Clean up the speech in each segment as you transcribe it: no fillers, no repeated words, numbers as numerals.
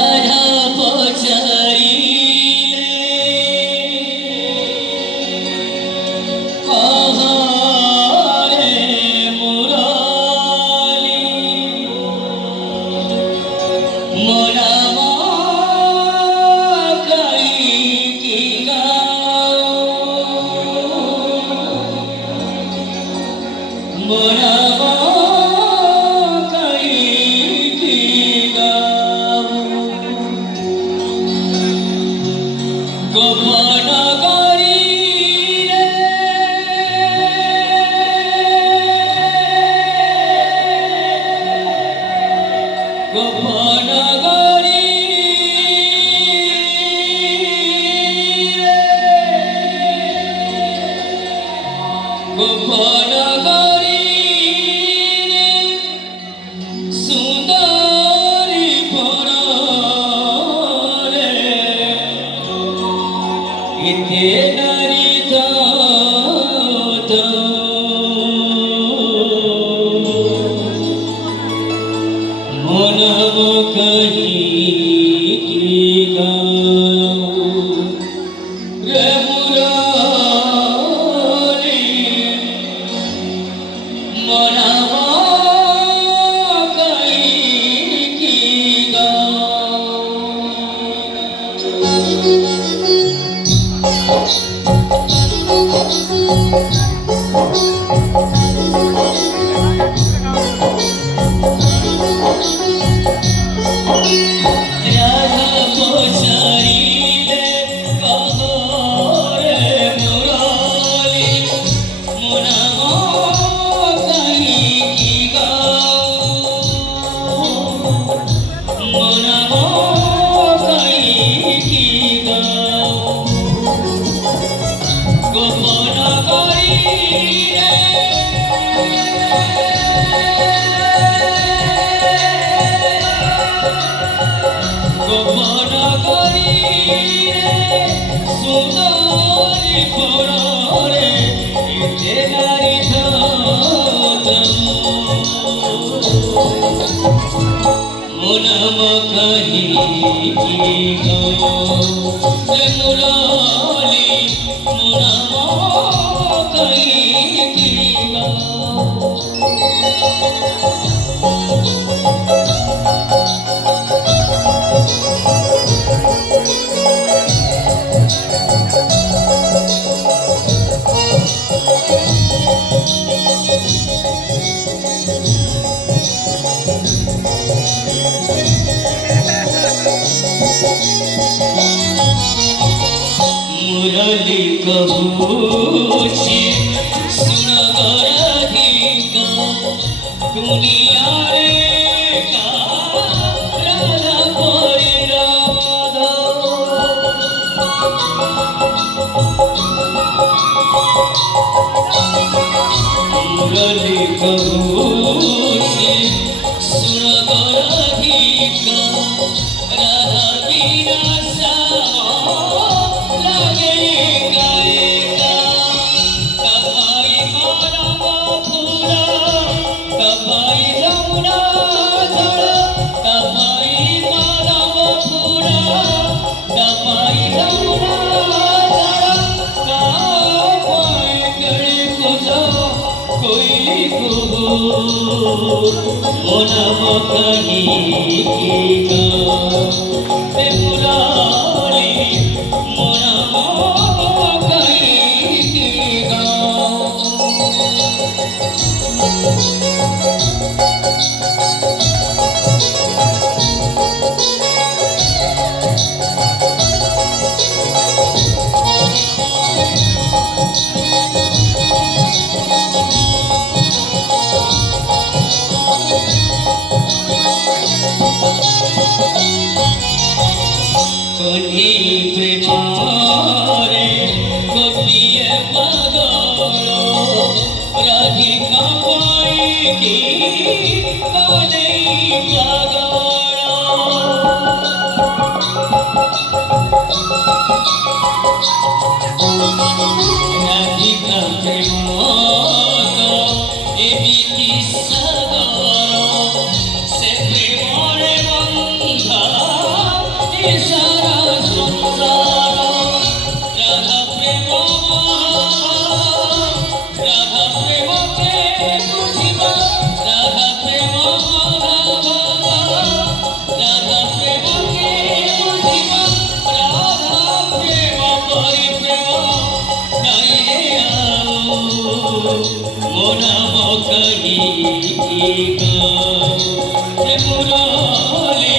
রাধা পচারি কহরে মুরালি মোরা কাই কি গাও মোরা मुरली कबूची सुन गराधिका दुनिया रे का राधा कोई राधा मुरली कबूची सुन गराधिका राधा बिना मोनम कहीं की मुरारी मोनम कहीं की प्रेमारे गोपिये पागलो राधिका पाई की काले पागलो राधिका प्रेमातो एबिति सागरो से प्रेमरे बंधा সারা সংসার রাধা প্রেম রাধা প্রেমকে বুঝিব রাধা প্রেম রাধা প্রেমকে বুঝিব রাধা প্রেম পরি প্রেম নাই মোনা মকহি মুরলি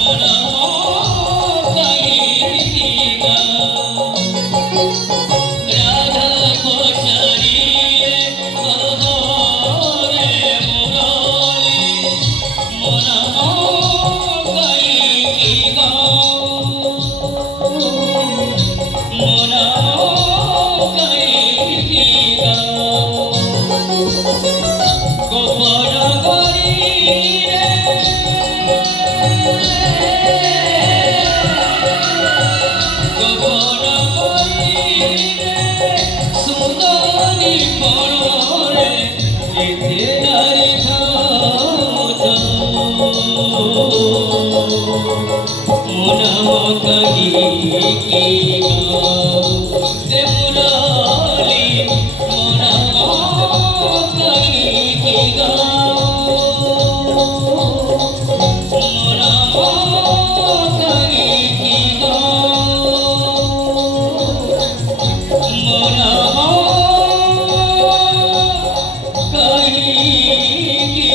মোনা মকহি রাধা পচারিয়ে রে মুরলি মোনা মকহি মোনা মকহি গোপন করি রে গোপন করি রে সুন্দরী পরে যেতে নারী মন কহি কি রে মুরলি মন কহি কি মন কহি কি মন কহি কি